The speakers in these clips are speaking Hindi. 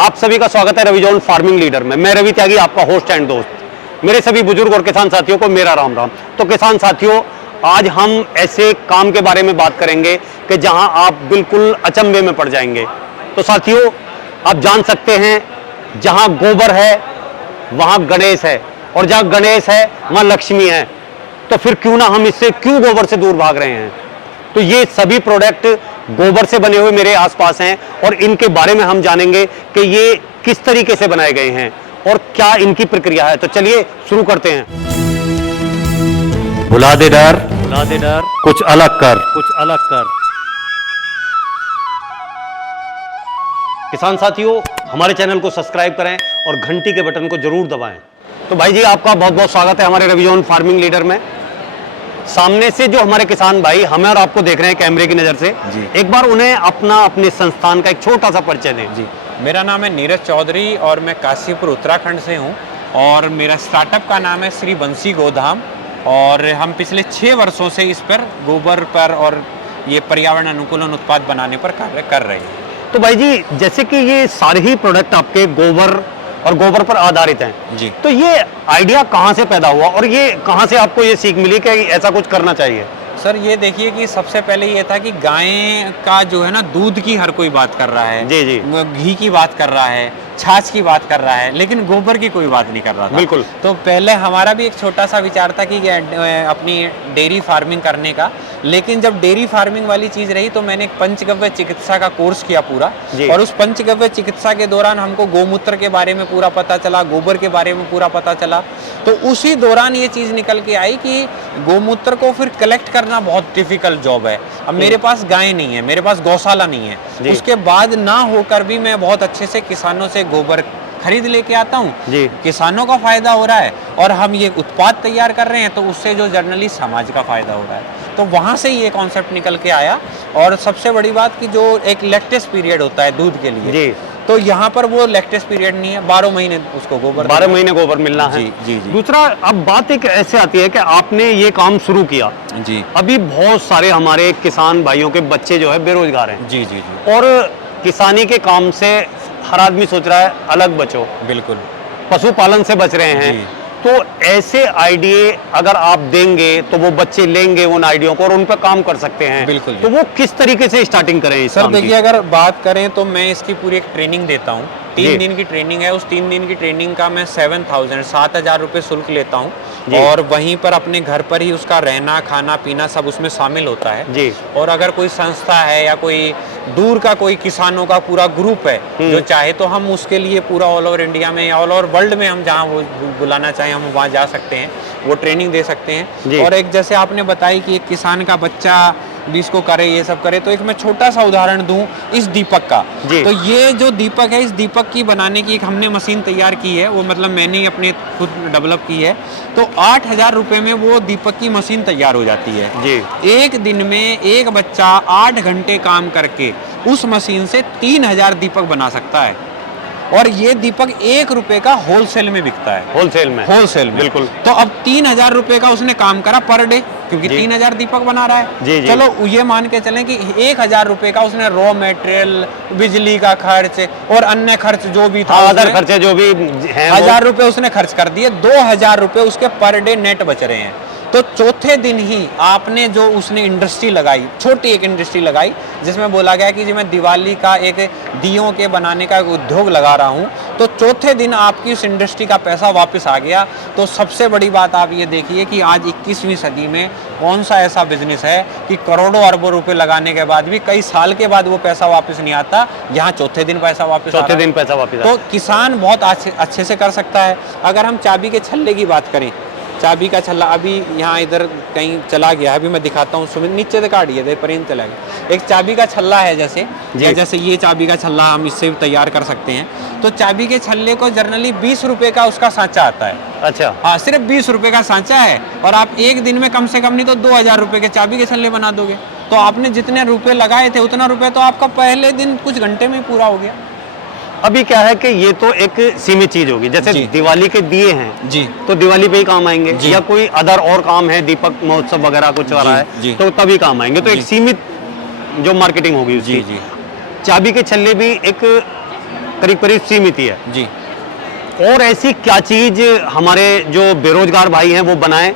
आप सभी का स्वागत है रवि जोन फार्मिंग लीडर में। मैं रवि त्यागी, आपका होस्ट एंड दोस्त। मेरे सभी बुजुर्ग और किसान साथियों को मेरा राम राम। तो किसान साथियों, आज हम ऐसे काम के बारे में बात करेंगे कि जहां आप बिल्कुल अचंभे में पड़ जाएंगे। तो साथियों, आप जान सकते हैं, जहां गोबर है वहां गणेश है, और जहां गणेश है वहां लक्ष्मी है। तो फिर क्यों ना हम इससे क्यों गोबर से दूर भाग रहे हैं। तो ये सभी प्रोडक्ट गोबर से बने हुए मेरे आसपास हैं, और इनके बारे में हम जानेंगे कि ये किस तरीके से बनाए गए हैं और क्या इनकी प्रक्रिया है। तो चलिए शुरू करते हैं। भुला दे डर, कुछ अलग कर। किसान साथियों, हमारे चैनल को सब्सक्राइब करें और घंटी के बटन को जरूर दबाएं। तो भाई जी, आपका बहुत बहुत स्वागत है हमारे रवि जोन फार्मिंग लीडर में। सामने से जो हमारे किसान भाई हमें और आपको देख रहे हैं कैमरे की नजर से, एक बार उन्हें अपने संस्थान का एक छोटा सा परिचय दें। जी, मेरा नाम है नीरज चौधरी और मैं काशीपुर उत्तराखंड से हूँ, और मेरा स्टार्टअप का नाम है श्री बंसी गोधाम। और हम पिछले 6 वर्षों से इस पर गोबर पर और ये पर्यावरण अनुकूलन उत्पाद बनाने पर कार्य कर रहे हैं। तो भाई जी, जैसे कि ये सारे ही प्रोडक्ट आपके गोबर और गोबर पर आधारित हैं जी, तो ये आइडिया कहाँ से पैदा हुआ और ये कहाँ से आपको ये सीख मिली कि ऐसा कुछ करना चाहिए? सर ये देखिए कि सबसे पहले ये था कि गाय का जो है ना, दूध की हर कोई बात कर रहा है, जी जी, घी की बात कर रहा है, छाछ की बात कर रहा है, लेकिन गोबर की कोई बात नहीं कर रहा था। बिल्कुल। तो पहले हमारा भी एक छोटा सा विचार था कि अपनी डेयरी फार्मिंग करने का, लेकिन जब डेयरी फार्मिंग वाली चीज़ रही तो मैंने एक पंचगव्य चिकित्सा का कोर्स किया पूरा, और उस पंचगव्य चिकित्सा के दौरान हमको गौमूत्र के बारे में पूरा पता चला, गोबर के बारे में पूरा पता चला। तो उसी दौरान ये चीज़ निकल के आई कि गौमूत्र को फिर कलेक्ट करना बहुत डिफिकल्ट जॉब है। अब मेरे पास गाय नहीं है, मेरे पास गौशाला नहीं है, उसके बाद ना होकर भी मैं बहुत अच्छे से किसानों से गोबर खरीद लेके आता हूँ, किसानों का फायदा हो रहा है, और हम ये उत्पाद तैयार कर रहे हैं तो उससे जो जर्नली समाज का फायदा हो रहा है। तो वहाँ से ये कॉन्सेप्ट निकल के आया। और सबसे बड़ी बात कि जो एक लैक्टेस पीरियड होता है दूध के लिए, तो यहाँ पर वो लैक्टेस पीरियड नहीं है, 12 महीने उसको गोबर, 12 महीने गोबर मिलना है। जी। दूसरा, अब बात एक ऐसे आती है कि आपने ये काम शुरू किया जी, अभी बहुत सारे हमारे किसान भाइयों के बच्चे जो है बेरोजगार हैं। जी, और किसानी के काम से हर आदमी सोच रहा है अलग बचो, बिल्कुल, पशुपालन से बच रहे हैं। तो ऐसे आइडिया अगर आप देंगे तो वो बच्चे लेंगे उन आइडिया को और उन पर काम कर सकते हैं। बिल्कुल। तो वो किस तरीके से स्टार्टिंग करें इस सर काम की? देखिए, अगर बात करें तो मैं इसकी पूरी एक ट्रेनिंग देता हूँ। 3 दिन की ट्रेनिंग है। उस 3 दिन की ट्रेनिंग का मैं 7,000 रुपये शुल्क लेता हूँ, और वहीं पर अपने घर पर ही उसका रहना, खाना, पीना सब उसमें शामिल होता है जी। और अगर कोई संस्था है या कोई दूर का कोई किसानों का पूरा ग्रुप है जो चाहे, तो हम उसके लिए पूरा ऑल ओवर इंडिया में या ऑल ओवर वर्ल्ड में हम जहाँ वो बुलाना चाहें हम वहाँ जा सकते हैं, वो ट्रेनिंग दे सकते हैं। और एक जैसे आपने बताई कि एक किसान का बच्चा भी इसको करे, ये सब करे, तो एक मैं छोटा सा उदाहरण दूं इस दीपक का। तो ये जो दीपक है, इस दीपक की बनाने की एक हमने मशीन तैयार की है, वो मतलब मैंने ही अपने खुद डेवलप की है। तो 8,000 रुपये में वो दीपक की मशीन तैयार हो जाती है जी। एक दिन में एक बच्चा 8 घंटे काम करके उस मशीन से 3,000 दीपक बना सकता है, और ये दीपक 1 रुपए का होलसेल में बिकता है। होलसेल में बिल्कुल। तो अब 3,000 रुपए का उसने काम करा पर डे, क्योंकि 3,000 दीपक बना रहा है। जी। चलो ये मान के चलें कि 1,000 रुपए का उसने रॉ मटेरियल, बिजली का खर्च और अन्य खर्च जो भी था, अदर खर्चे जो भी हैं, 1,000 रुपए उसने खर्च कर दिए। 2,000 रुपए उसके पर डे नेट बच रहे हैं। तो चौथे दिन ही आपने जो उसने इंडस्ट्री लगाई, छोटी एक इंडस्ट्री लगाई, जिसमें बोला गया कि जी मैं दिवाली का एक दियों के बनाने का एक उद्योग लगा रहा हूँ, तो चौथे दिन आपकी उस इंडस्ट्री का पैसा वापस आ गया। तो सबसे बड़ी बात आप ये देखिए कि आज 21वीं सदी में कौन सा ऐसा बिजनेस है कि करोड़ों अरबों रुपए लगाने के बाद भी कई साल के बाद वो पैसा वापस नहीं आता, यहाँ चौथे दिन पैसा वापस आता है। तो किसान बहुत अच्छे से कर सकता है। अगर हम चाबी के छल्ले की बात करें, चाबी का छल्ला अभी यहाँ इधर कहीं चला गया है, अभी मैं दिखाता हूँ, सुमित नीचे से काटिए, देर पर चला गया। एक चाबी का छल्ला है जैसे ये चाबी का छल्ला हम इससे तैयार कर सकते हैं। तो चाबी के छल्ले को जर्नली 20 रुपए का उसका सांचा आता है। अच्छा, हाँ, सिर्फ 20 रुपए का सांचा है, और आप एक दिन में कम से कम नहीं तो 2,000 रुपए के चाबी के छल्ले बना दोगे। तो आपने जितने रुपए लगाए थे उतना रुपए तो आपका पहले दिन कुछ घंटे में पूरा हो गया। अभी क्या है कि ये तो एक सीमित चीज होगी, जैसे दिवाली के दिए हैं जी, तो दिवाली पे ही काम आएंगे, या कोई अदर और काम है, दीपक महोत्सव वगैरह कुछ आ रहा है तो तभी काम आएंगे। तो एक सीमित जो मार्केटिंग होगी उसकी। चाबी के छल्ले भी एक करीब करीब सीमित ही है। जी। और ऐसी क्या चीज हमारे जो बेरोजगार भाई हैं वो बनाएं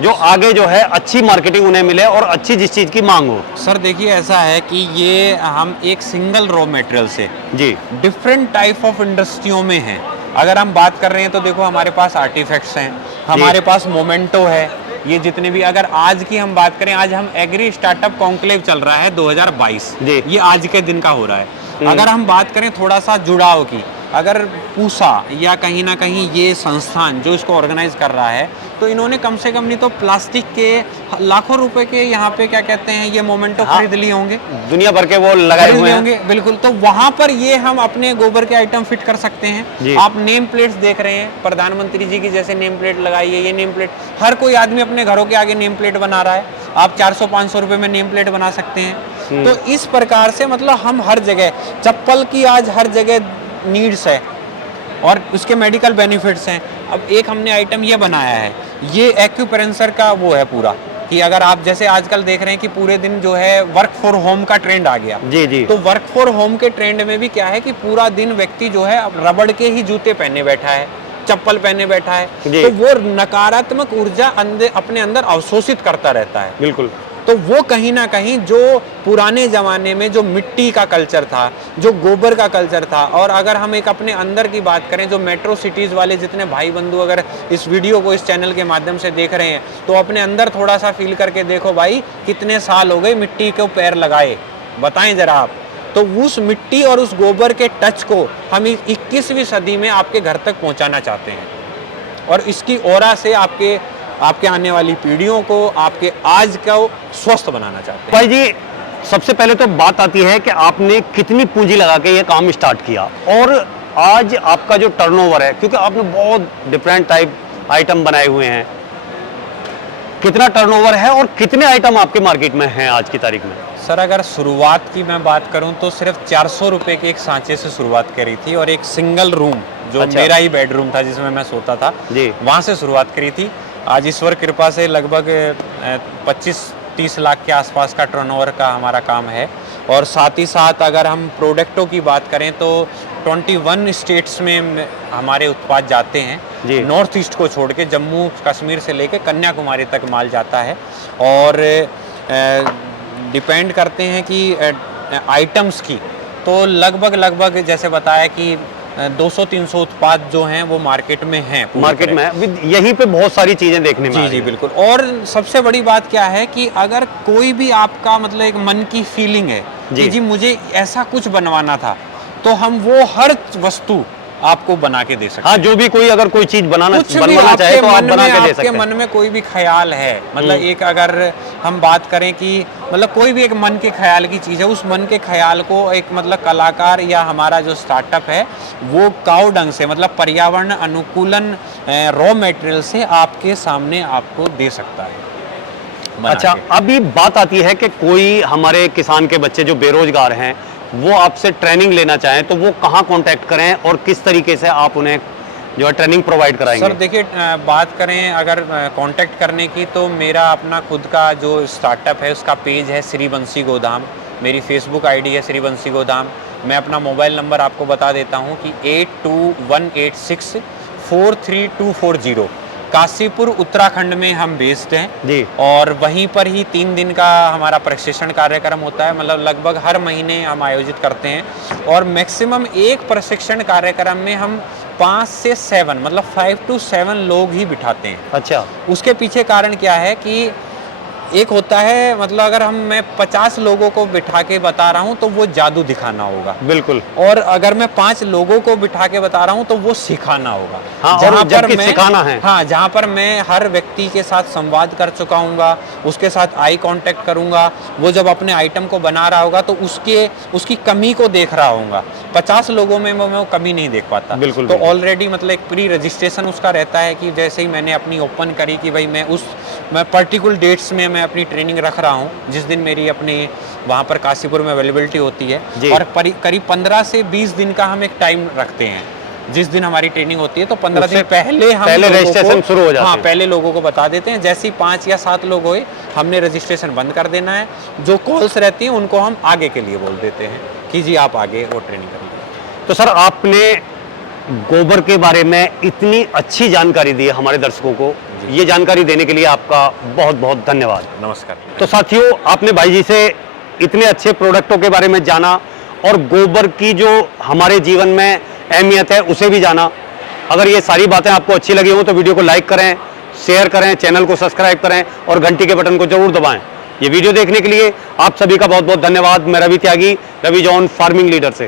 जो आगे जो है अच्छी मार्केटिंग उन्हें मिले और अच्छी जिस चीज की मांग हो। सर देखिए ऐसा है कि ये हम एक सिंगल रॉ मटेरियल से जी डिफरेंट टाइप ऑफ इंडस्ट्रियों में हैं। अगर हम बात कर रहे हैं तो देखो हमारे पास आर्टिफैक्ट्स हैं, हमारे पास मोमेंटो है, ये जितने भी, अगर आज की हम बात करें, आज हम एग्री स्टार्टअप कॉन्क्लेव चल रहा है 2022, जी। ये आज के दिन का हो रहा है। अगर हम बात करें थोड़ा सा जुड़ाव की, अगर पूसा या कहीं ना कहीं ये संस्थान जो इसको ऑर्गेनाइज कर रहा है, तो इन्होंने कम से कम नहीं तो प्लास्टिक के लाखों रुपए के यहाँ पे क्या कहते हैं ये मोमेंटो हाँ, खरीद लिए होंगे, दुनिया भर के वो लगाए हुए हैं। होंगे बिल्कुल। तो वहां पर ये हम अपने गोबर के आइटम फिट कर सकते जी। हैं। आप नेम प्लेट्स देख रहे हैं, प्रधानमंत्री जी की जैसे नेम प्लेट लगाई है, ये नेम प्लेट हर कोई आदमी अपने घरों के आगे नेम प्लेट बना रहा है। आप 400-500 रुपए में नेम प्लेट बना सकते हैं। तो इस प्रकार से मतलब हम हर जगह, चप्पल की आज हर जगह नीड्स है और उसके मेडिकल बेनिफिट्स हैं। अब एक हमने आइटम ये बनाया है, ये एक्यूप्रेशर का वो है पूरा, कि अगर आप जैसे आजकल देख रहे हैं कि पूरे दिन जो है वर्क फॉर होम का ट्रेंड आ गया। जी जी। तो वर्क फॉर होम के ट्रेंड में भी क्या है कि पूरा दिन व्यक्ति जो है अब रबड़ के ही जूते पहने बैठा है, चप्पल पहने बैठा है, तो वो नकारात्मक ऊर्जा अपने अंदर अवशोषित करता रहता है। बिल्कुल। तो वो कहीं ना कहीं जो पुराने ज़माने में जो मिट्टी का कल्चर था, जो गोबर का कल्चर था, और अगर हम एक अपने अंदर की बात करें, जो मेट्रो सिटीज़ वाले जितने भाई बंधु अगर इस वीडियो को इस चैनल के माध्यम से देख रहे हैं, तो अपने अंदर थोड़ा सा फील करके देखो भाई, कितने साल हो गए मिट्टी को पैर लगाए, बताएं ज़रा आप। तो उस मिट्टी और उस गोबर के टच को हम 21वीं सदी में आपके घर तक पहुँचाना चाहते हैं, और इसकी ओरा से आपके आने वाली पीढ़ियों को, आपके आज को स्वस्थ बनाना चाहते हैं। भाई जी, सबसे पहले तो बात आती है कि आपने कितनी पूंजी लगा के ये काम स्टार्ट किया, और आज आपका जो टर्नओवर है, क्योंकि आपने बहुत डिफरेंट टाइप आइटम बनाए हुए हैं, कितना टर्नओवर है और कितने आइटम आपके मार्केट में हैं आज की तारीख में? सर अगर शुरुआत की मैं बात करूं तो सिर्फ 400 रुपए के एक सांचे से शुरुआत करी थी, और एक सिंगल रूम जो अच्छा। मेरा ही बेडरूम था जिसमें मैं सोता था, जी। वहां से शुरुआत करी थी। आज ईश्वर कृपा से लगभग 25-30 लाख के आसपास का टर्नओवर का हमारा काम है। और साथ ही साथ अगर हम प्रोडक्टों की बात करें तो 21 स्टेट्स में हमारे उत्पाद जाते हैं, जी। नॉर्थ ईस्ट को छोड़ के, जम्मू कश्मीर से लेकर कन्याकुमारी तक माल जाता है। और डिपेंड करते हैं कि आइटम्स की, तो लगभग जैसे बताया कि 200-300 उत्पाद जो हैं वो मार्केट में हैं, मार्केट में यहीं पे बहुत सारी चीजें देखने में आ जी रही जी हैं। बिल्कुल। और सबसे बड़ी बात क्या है कि अगर कोई भी आपका मतलब एक मन की फीलिंग है जी। कि जी मुझे ऐसा कुछ बनवाना था, तो हम वो हर वस्तु आपको बना के दे सकते हाँ, हैं। जो भी कोई अगर कोई चीज बनवाना कुछ भी चाहे तो आप बना के दे आपके सकते हैं। मन में कोई भी ख्याल है, मतलब एक अगर हम बात करें कि मतलब कोई भी एक मन के ख्याल की चीज़ है, उस मन के ख्याल को एक मतलब कलाकार या हमारा जो स्टार्टअप है वो काव ढंग से, मतलब पर्यावरण अनुकूलन रॉ मटेरियल से आपके सामने आपको दे सकता है बना अच्छा, के। अभी बात आती है कि कोई हमारे किसान के बच्चे जो बेरोजगार हैं वो आपसे ट्रेनिंग लेना चाहें तो वो कहाँ कांटेक्ट करें और किस तरीके से आप उन्हें जो है ट्रेनिंग प्रोवाइड कराएंगे? सर देखिए, बात करें अगर कांटेक्ट करने की, तो मेरा अपना खुद का जो स्टार्टअप है उसका पेज है श्रीवंशी गोदाम, मेरी फेसबुक आईडी है श्रीवंशी गोदाम। मैं अपना मोबाइल नंबर आपको बता देता हूँ कि 8218643240। काशीपुर उत्तराखंड में हम बेस्ड हैं जी। और वहीं पर ही 3 दिन का हमारा प्रशिक्षण कार्यक्रम होता है, मतलब लगभग हर महीने हम आयोजित करते हैं। और मैक्सिमम एक प्रशिक्षण कार्यक्रम में हम 5 से 7 मतलब 5 to 7 लोग ही बिठाते हैं। अच्छा। उसके पीछे कारण क्या है कि एक होता है, मतलब अगर मैं 50 लोगों को बिठा के बता रहा हूँ तो वो जादू दिखाना होगा, बिल्कुल। और अगर मैं 5 लोगों को बिठा के बता रहा हूँ तो वो सिखाना होगा। हाँ, जहाँ और जबकि मैं सिखाना है। हाँ, जहाँ पर मैं हर व्यक्ति के साथ संवाद कर चुका हूँगा, उसके साथ आई कांटेक्ट करूँगा, वो जब अपने आइटम को बना रहा होगा तो उसकी कमी को देख रहा होगा। 50 लोगों में मैं वो कमी नहीं देख पाता। बिल्कुल, तो बिल्कुल। ऑलरेडी मतलब एक प्री रजिस्ट्रेशन उसका रहता है कि जैसे ही मैंने अपनी ओपन करी कि भाई मैं पर्टिकुलर डेट्स में मैं अपनी ट्रेनिंग रख रहा हूँ, जिस दिन मेरी अपनी वहाँ पर काशीपुर में अवेलेबिलिटी होती है, और करीब 15 से 20 दिन का हम एक टाइम रखते हैं। जिस दिन हमारी ट्रेनिंग होती है तो 15 दिन पहले हम रजिस्ट्रेशन शुरू हो जाता है। हाँ, पहले लोगों को बता देते हैं। जैसे ही 5 या 7 लोग हुए, हमने रजिस्ट्रेशन बंद कर देना है। जो कॉल्स रहती हैं उनको हम आगे के लिए बोल देते हैं कि जी आप आगे वो ट्रेनिंग करिए। तो सर आपने गोबर के बारे में इतनी अच्छी जानकारी दी है हमारे दर्शकों को, ये जानकारी देने के लिए आपका बहुत बहुत धन्यवाद। नमस्कार। तो साथियों, आपने भाई जी से इतने अच्छे प्रोडक्टों के बारे में जाना और गोबर की जो हमारे जीवन में अहमियत है उसे भी जाना। अगर ये सारी बातें आपको अच्छी लगी हो तो वीडियो को लाइक करें, शेयर करें, चैनल को सब्सक्राइब करें और घंटी के बटन को जरूर दबाएं। ये वीडियो देखने के लिए आप सभी का बहुत बहुत धन्यवाद। मैं रवि त्यागी, रवि जॉन फार्मिंग लीडर से।